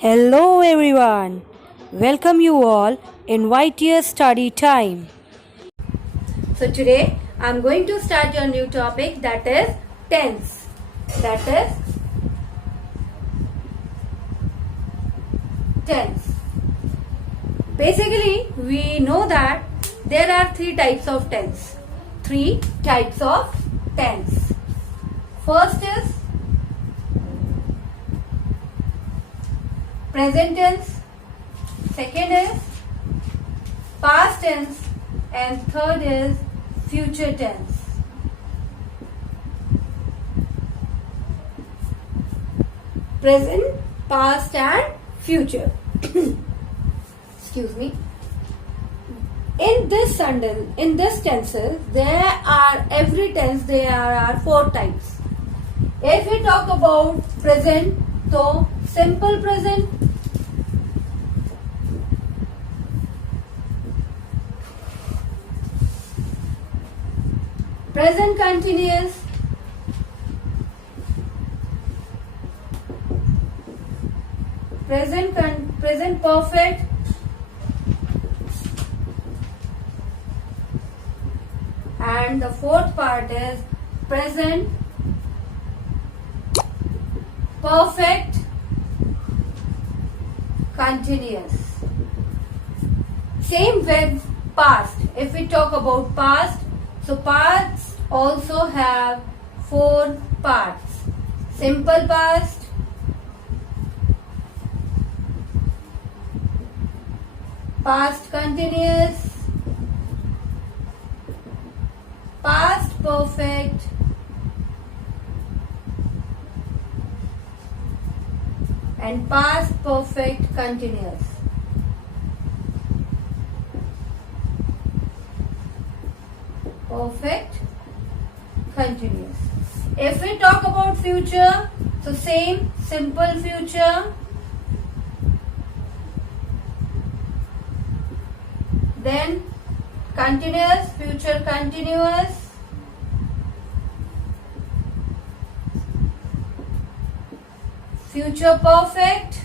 Hello everyone. Welcome you all in White Year Study Time. So today I'm going to start your new topic, that is tense. That is tense. Basically, we know that there are three types of tense. Three types of tense. First is present tense, second is past tense, and third is future tense. Present, past and future. Excuse me. In this tenses, every tense there are four types. If we talk about present, so simple present, present continuous, present perfect, and the fourth part is present perfect continuous. Same with past. If we talk about past, so past also have four parts. Simple past, past continuous, past perfect, and past perfect continuous. Perfect continuous. If we talk about future, so same simple future, then continuous, future continuous, future perfect,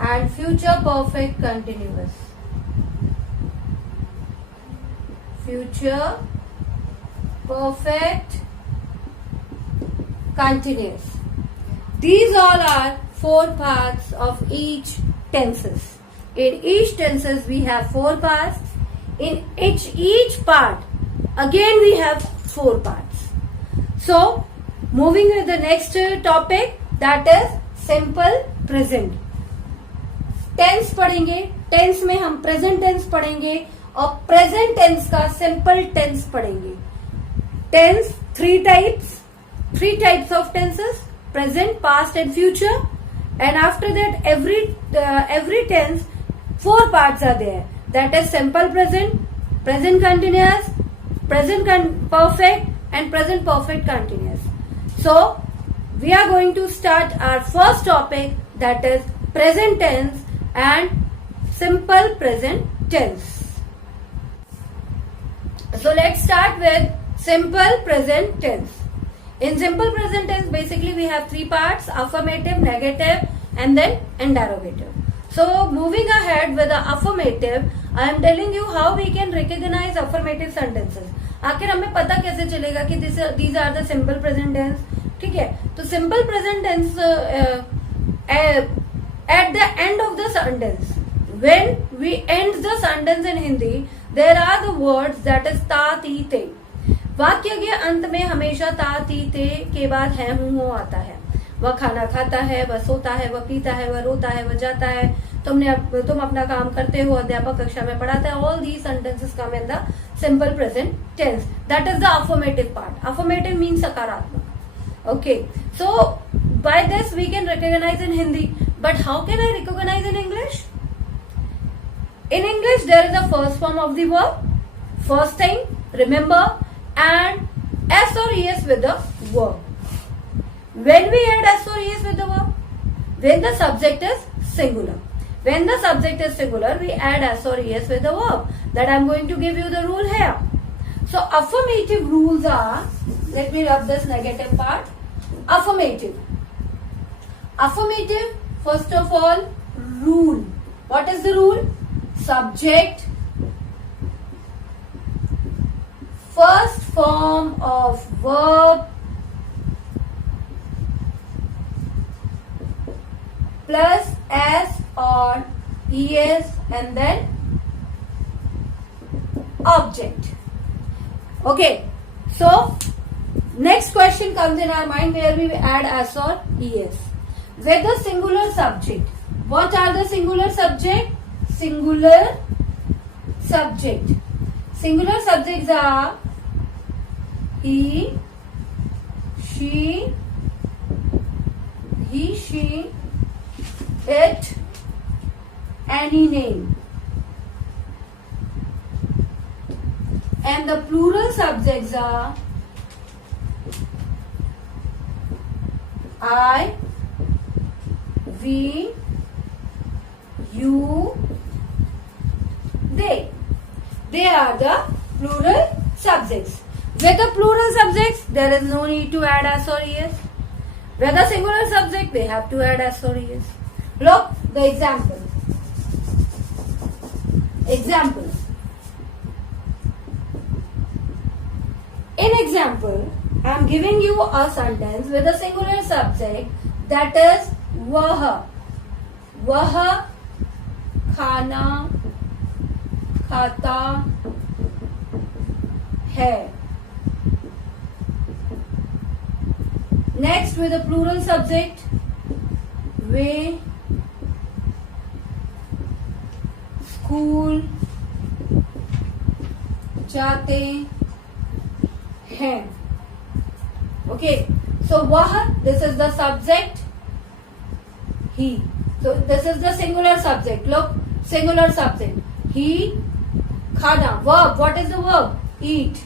and future perfect continuous. Future perfect continuous. These all are four parts of each tenses. In each tenses we have four parts. In each part again we have four parts. So moving with the next topic, that is simple present. Tense पढ़ेंगे, tense में हम present tense पढ़ेंगे और present tense का simple tense पढ़ेंगे. Tense three types of tenses, present, past and future, and after that every tense four parts are there, that is simple present, present continuous, perfect and present perfect continuous. So we are going to start our first topic, that is present tense and simple present tense. So let's start with simple present tense. In simple present tense, basically we have three parts: affirmative, negative, and then interrogative. So moving ahead with the affirmative, I am telling you how we can recognize affirmative sentences. आखिर हमें पता कैसे चलेगा कि these are the simple present tense. ठीक है, तो simple present tense at the end of the sentence, when we end the sentence in Hindi, there are the words that is ta, ti, te. वाक्य के अंत में हमेशा ता, ती, ते के बाद है, हूं, हो आता है. वह खाना खाता है, वह सोता है, वह पीता है, वह रोता है, वह जाता है, तुम अपना काम करते हो, अध्यापक कक्षा में पढ़ाता है. All these sentences come in the simple present tense. That is the affirmative part. Affirmative means सकारात्मक. Okay, so by this we can recognize in Hindi. But how can I recognize in English? In English, there is the first form of the verb, first thing, remember, and S or ES with the verb. When we add S or ES with the verb? When the subject is singular. When the subject is singular, we add S or ES with the verb. That I am going to give you the rule here. So affirmative rules are, let me rub this negative part. Affirmative. Affirmative, first of all, rule. What is the rule? Subject, first form of verb plus s or es and then object. Okay, so next question comes in our mind where we add s or es. With the singular subject, what are the singular subject? Singular subject. Singular subjects are he, she, it, any name. And the plural subjects are I, we, you, they. They are the plural subjects. With the plural subjects, there is no need to add s or es. With the singular subject, they have to add s or es. Look, the example. Example. In example, I am giving you a sentence with a singular subject, that is वह. वह खाना खाता है. Next, with a plural subject, way school जाते हैं. Okay, so वह, this is the subject, he. So this is the singular subject. Look, singular subject. He, khana, verb. What is the verb? Eat.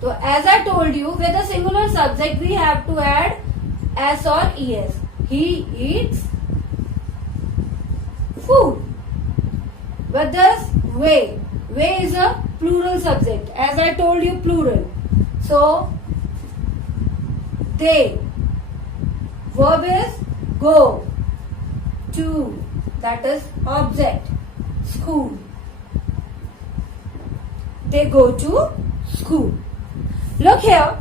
So as I told you, with a singular subject, we have to add s or es. He eats food. With this, way. Way is a plural subject. As I told you, plural. So, they. Verb is go. To. That is object. School. They go to school. Look here.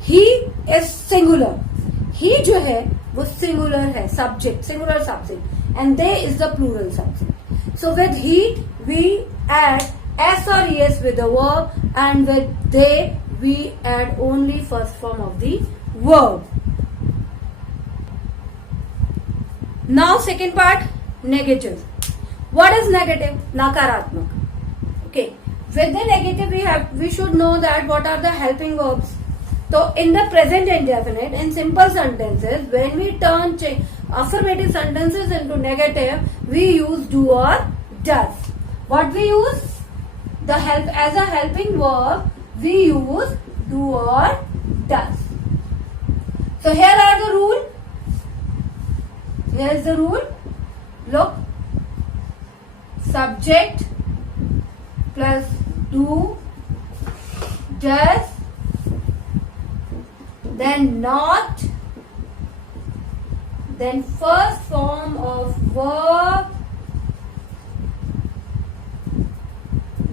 He is singular. He जो है वो singular है, subject, singular subject, and they is the plural subject. So with he we add s or es with the verb, and with they we add only first form of the verb. Now second part, negative. What is negative? Nakaratmak. Okay. With the negative we should know that what are the helping verbs. So in the present indefinite, in simple sentences, when we turn affirmative sentences into negative, we use do or does. What we use? The help as a helping verb, we use do or does. So here are the rule. Here is the rule. Look, subject plus do, does, then not, then first form of verb,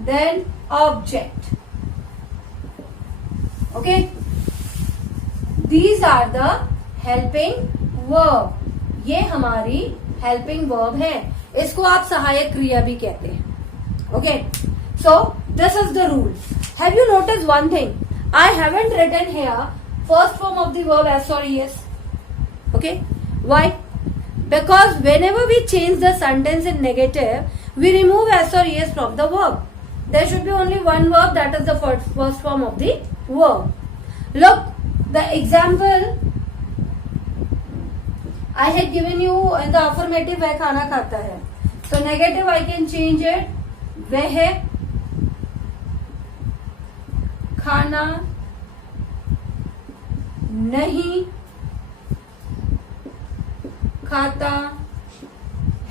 then object. Okay, these are the helping verb. ये हमारी helping verb है. इसको आप सहायक क्रिया भी कहते हैं. Okay, so this is the rule. Have you noticed one thing? I haven't written here first form of the verb s or es. Okay, why? Because whenever we change the sentence in negative, we remove s or es from the verb. There should be only one verb, that is the first form of the verb. Look, the example I had given you in the affirmative, वह खाना खाता है. So negative I can change it. वह खाना नहीं खाता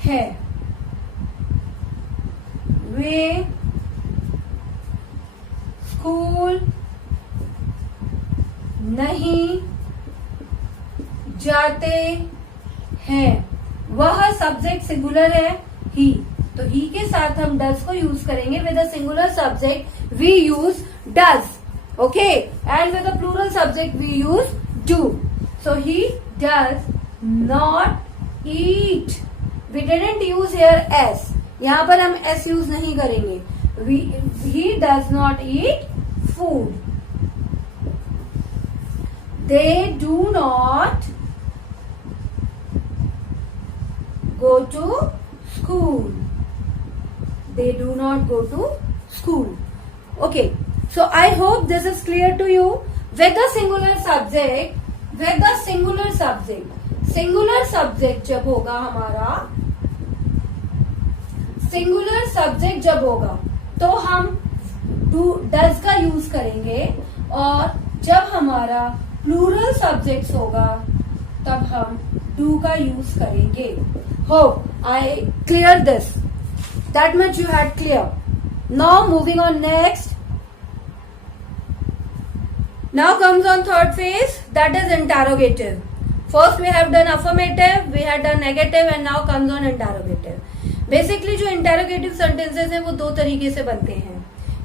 है. वे school school नहीं जाते हैं। वह सब्जेक्ट सिंगुलर है ही, तो ही के साथ हम डज को यूज करेंगे। With a singular subject we use does, okay, and with a plural subject we use do. So he does not eat, we didn't use here S, यहां पर हम एस यूज नहीं करेंगे। He does not eat food. They do not go to school. They do not go to school. Okay, so I hope this is clear to you. With the singular subject जब होगा हमारा, singular subject जब होगा तो हम does का use करेंगे, और जब हमारा plural subjects होगा तब हम do का यूज करेंगे। Hope I cleared this. That much you had clear. Now moving on next. Now comes on third phase, that is interrogative. First we have done affirmative, we had done negative, and now comes on interrogative. Basically जो interrogative sentences हैं वो दो तरीके से बनते हैं।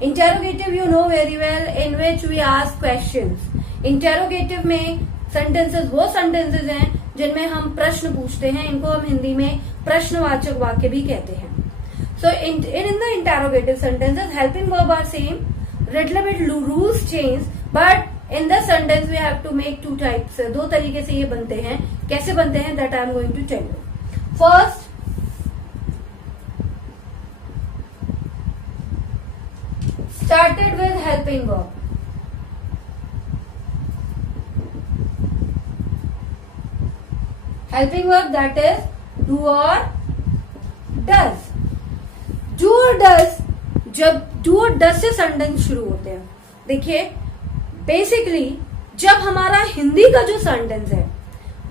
Interrogative you know very well, in which we ask questions. Interrogative में sentences वो sentences हैं जिनमें हम प्रश्न पूछते हैं, इनको हम हिंदी में प्रश्नवाचक वाक्य भी कहते हैं। So in the interrogative sentences helping verb are same, little bit rules change, but in the sentence we have to make two types, दो तरीके से ये बनते हैं। कैसे बनते हैं that I am going to tell you. First, started with helping verb. Helping verb that is do और डज। डू और डज, जब डू और डज से सेंटेंस शुरू होते हैं, देखिए बेसिकली जब हमारा हिंदी का जो सेंटेंस है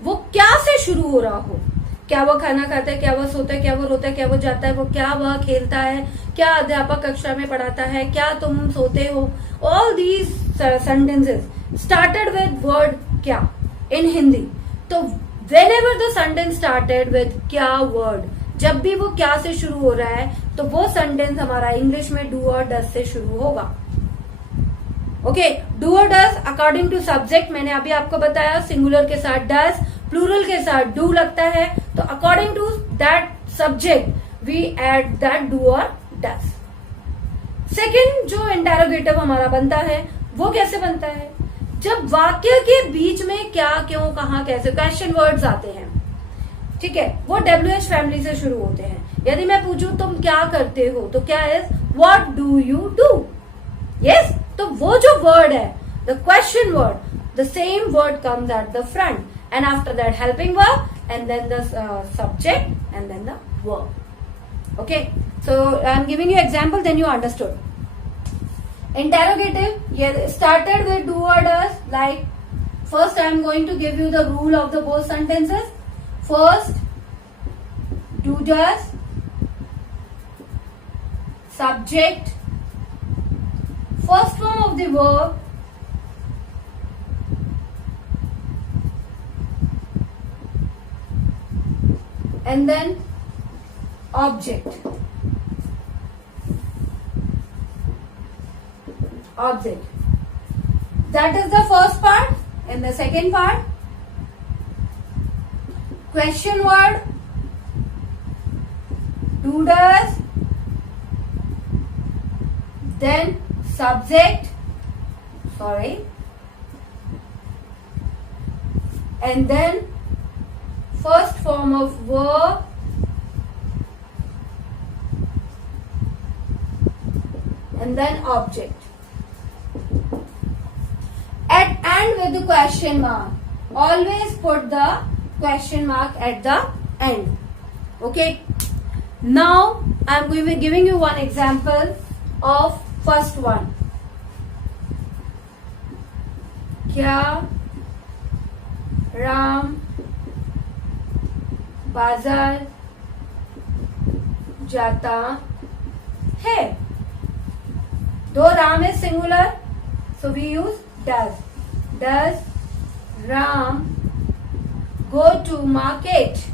वो क्या से शुरू हो रहा हो, क्या वो खाना खाता है, क्या वो सोता है, क्या वो रोता है, क्या वो जाता है, वो क्या वह खेलता है, क्या अध्यापक कक्षा में पढ़ाता है, क्या तुम सोते हो, all these sentences started with word क्या इन हिंदी। तो whenever the sentence started with क्या word, जब भी वो क्या से शुरू हो रहा है तो वो सेंटेंस हमारा इंग्लिश में डू और डज से शुरू होगा। ओके, डू और डज अकॉर्डिंग टू सब्जेक्ट, मैंने अभी आपको बताया सिंगुलर के साथ डज, प्लूरल के साथ डू लगता है, तो according to that subject we add that do और डज। सेकेंड जो इंटेरोगेटिव हमारा बनता है वो कैसे बनता है, जब वाक्य के बीच में क्या, क्यों, कहां, कैसे, क्वेश्चन वर्ड्स आते हैं, ठीक है, वो WH फैमिली से शुरू होते हैं। यदि मैं पूछूं तुम क्या करते हो तो क्या is what do you do, yes, तो वो जो वर्ड है the question word, the same word comes at the front, and after that helping verb, and then the subject, and then the verb. Okay, so I am giving you example, then you understood. Interrogative started with do or does. Like first I am going to give you the rule of the both sentences. First, do does, subject, first form of the verb, and then object. That is the first part. And the second part, question word, do does, then subject, and then first form of verb, and then object. At end with the question mark. Always put the question mark at the end. Okay. Now I am going to be giving you one example of first one. क्या राम बाजार जाता है? दो Ram is singular, So we use does. Does Ram go to market?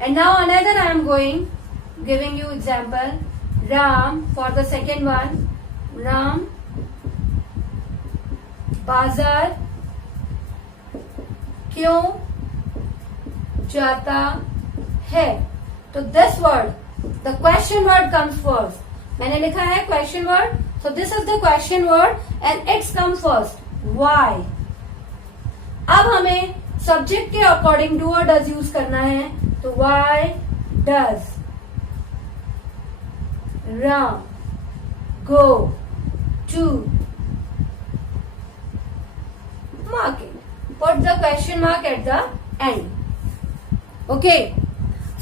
And now another I am giving you example. Ram, for the second one, Ram बाजार क्यों जाता है? तो this word, the question word comes first. मैंने लिखा है question word, so this is the question word and it's come first. Why? अब हमें सब्जेक्ट के अकॉर्डिंग डू और डज यूज करना है. तो why does Ram go to market? Put the question mark at the end. Okay.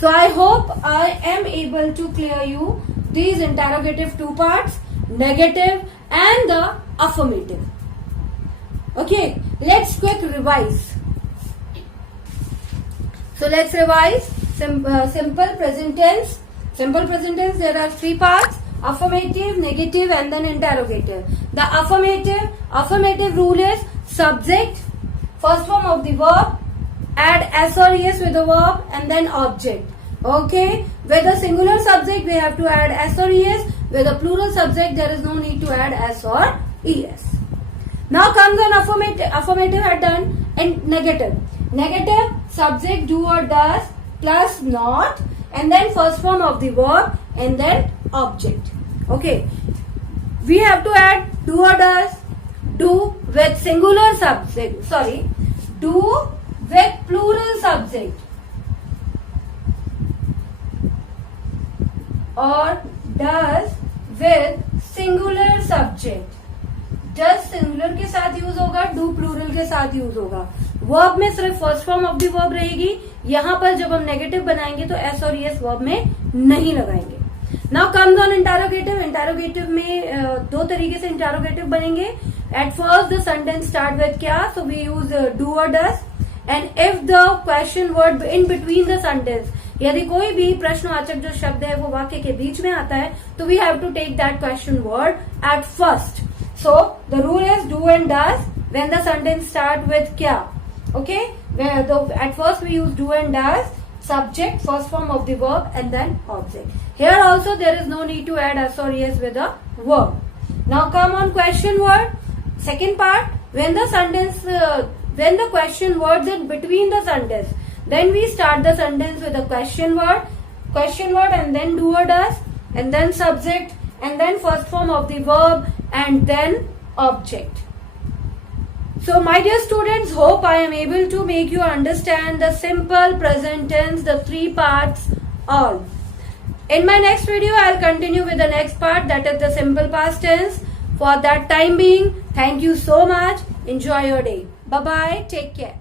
So I hope I am able to clear you these interrogative two parts, negative and the affirmative. Okay. Let's quick revise. So let's revise. Simple present tense. Simple present tense, there are three parts: affirmative, negative and then interrogative. The affirmative rule is subject, first form of the verb, add s or es with the verb and then object. Okay, with a singular subject we have to add s or es. With a plural subject there is no need to add s or es. Now comes an affirmative had done. And negative subject do or does plus not and then first form of the verb and then object. Okay, we have to add do or does. Do with singular subject, do with plural subject or does with singular subject. does singular के साथ use होगा, do plural के साथ use होगा. verb में सिर्फ first form of the verb रहेगी. यहाँ पर जब हम negative बनाएंगे तो s और es verb में नहीं लगाएंगे. Now comes on interrogative. Interrogative में दो तरीके से interrogative बनेंगे. At first the sentence start with क्या, so we use do or does. And if the question word in between the sentence, यदि कोई भी प्रश्नवाचक जो शब्द है वो वाक्य के बीच में आता है तो we have to take that question word at first. So the rule is do and does when the sentence start with क्या. Okay, at first we use do and does, subject, first form of the verb and then object. Here also there is no need to add s or es with a verb. Now come on question word. Second part, when the question words in between the sentence, then we start the sentence with a question word and then do or does and then subject and then first form of the verb and then object. So my dear students, hope I am able to make you understand the simple present tense, the three parts all. In my next video, I'll continue with the next part, that is the simple past tense. For that time being, thank you so much. Enjoy your day. Bye-bye. Take care.